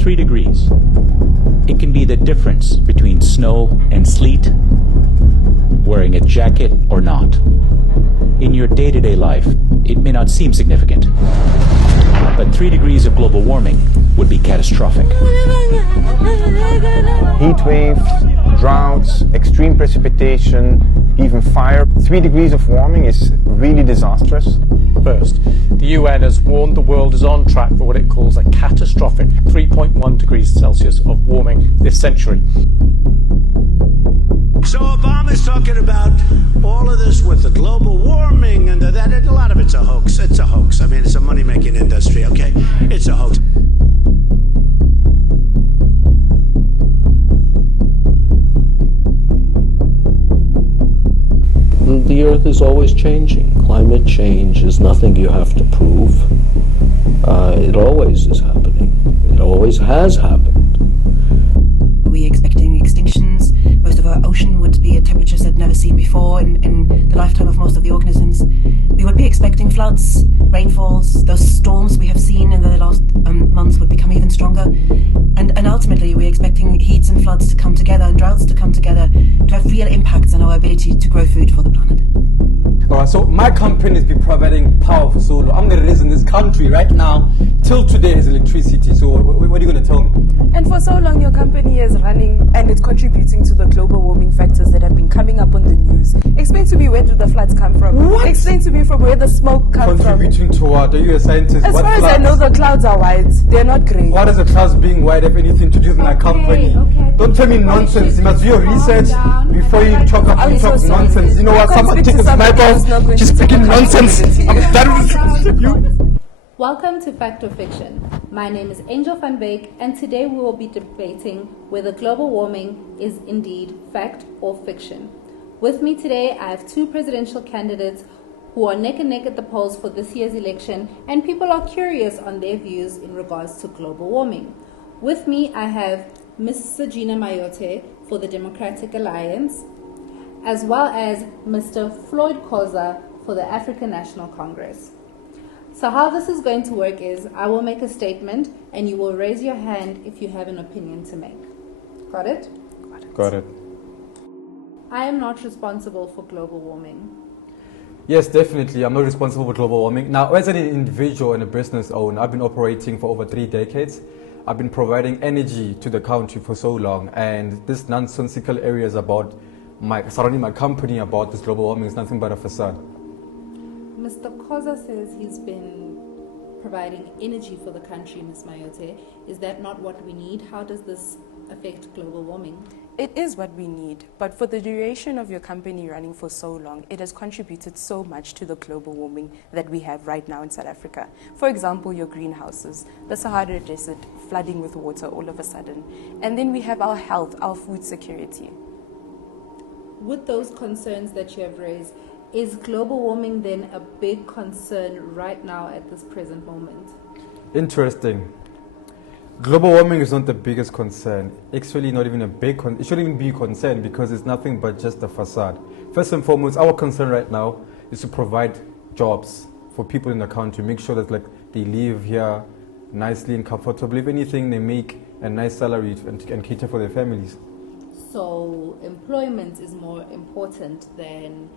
3 degrees. It can be the difference between snow and sleet, wearing a jacket or not. In your day-to-day life, it may not seem significant, but 3 degrees of global warming would be catastrophic. Heat waves, droughts, extreme precipitation, even fire. 3 degrees of warming is really disastrous. First, the UN has warned the world is on track for what it calls a catastrophic 3.1 degrees Celsius of warming this century. So Obama's talking about all of this with the global warming and that, a lot of it's a hoax. It's a hoax. I mean, it's a money-making industry, okay? It's a hoax. The Earth is always changing. Climate change is nothing you have to prove. It always is happening. It always has happened. We're expecting extinctions. Most of our ocean would be at temperatures they'd never seen before in the lifetime of most of the organisms. We would be expecting floods, rainfalls. Those storms we have seen in the last months would become even stronger. And ultimately, we're expecting heats and floods to come together and droughts to come together to have real impacts on our ability to grow food for the planet. Alright, so my company has been providing power for so long. I'm the reason this country right now, till today, has electricity. So what are you going to tell me? And for so long, your company is running and it's contributing to the global warming factors that have been coming up on the news. Explain to me, where do the floods come from? What? Explain to me from where the smoke comes from. Contributing to what? Are you a scientist? As what far as I know, the clouds are white. They're not grey. What does the clouds being white have anything to do with my company? Okay. Don't tell me nonsense. You must do your research before you talk nonsense. You know what? Someone take a sniper. She's speaking nonsense. I'm done with you. Welcome to Fact or Fiction. My name is Angel van Beek, and today we will be debating whether global warming is indeed fact or fiction. With me today, I have 2 presidential candidates who are neck and neck at the polls for this year's election, and people are curious on their views in regards to global warming. With me, I have Ms. Sergio Mayotte for the Democratic Alliance, as well as Mr. Floyd Khoza for the African National Congress. So how this is going to work is I will make a statement and you will raise your hand if you have an opinion to make. Got it? Got it. I am not responsible for global warming. Yes, definitely. I'm not responsible for global warming. Now, as an individual and a business owner, I've been operating for over 3 decades. I've been providing energy to the country for so long, and this nonsensical areas about surrounding my company about this global warming is nothing but a facade. Mr. Khoza says he's been providing energy for the country, Ms. Mayotte. Is that not what we need? How does this affect global warming? It is what we need, but for the duration of your company running for so long, it has contributed so much to the global warming that we have right now in South Africa. For example, your greenhouses, the Sahara Desert flooding with water all of a sudden, and then we have our health, our food security. With those concerns that you have raised, is global warming then a big concern right now at this present moment? Interesting. Global warming is not the biggest concern. Actually, not even a big it shouldn't even be a concern because it's nothing but just a facade. First and foremost, our concern right now is to provide jobs for people in the country. Make sure that they live here nicely and comfortably. If anything, they make a nice salary and cater for their families. So employment is more important than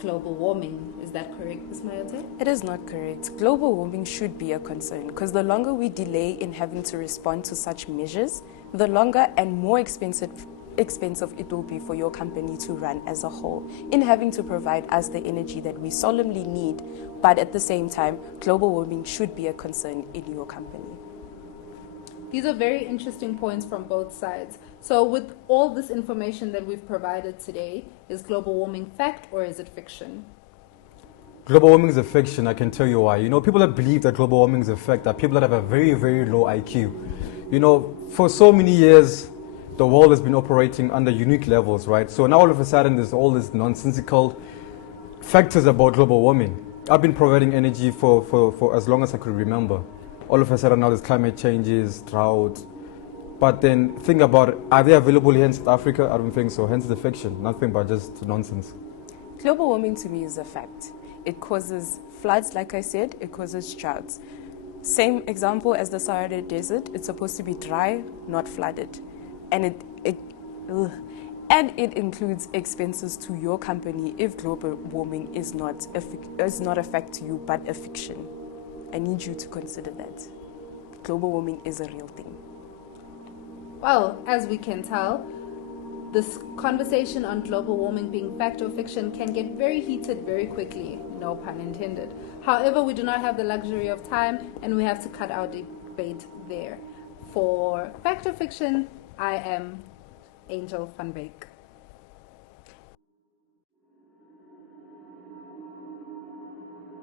global warming. Is that correct, Ms. Mayotte? It is not correct. Global warming should be a concern because the longer we delay in having to respond to such measures, the longer and more expensive it will be for your company to run as a whole in having to provide us the energy that we solemnly need. But at the same time, global warming should be a concern in your company. These are very interesting points from both sides. So with all this information that we've provided today, is global warming fact or is it fiction? Global warming is a fiction, I can tell you why. People that believe that global warming is a fact are people that have a very, very low IQ. For so many years, the world has been operating under unique levels, right? So now all of a sudden there's all these nonsensical factors about global warming. I've been providing energy for as long as I could remember. All of a sudden now there's climate changes, drought. But then think about it, are they available here in South Africa? I don't think so, hence the fiction, nothing but just nonsense. Global warming to me is a fact. It causes floods, like I said, it causes droughts. Same example as the Sahara Desert. It's supposed to be dry, not flooded. And it includes expenses to your company if global warming is not a fact to you, but a fiction. I need you to consider that. Global warming is a real thing. Well, as we can tell, this conversation on global warming being fact or fiction can get very heated very quickly, no pun intended. However, we do not have the luxury of time, and we have to cut our debate there. For fact or fiction, I am Angel van Beek.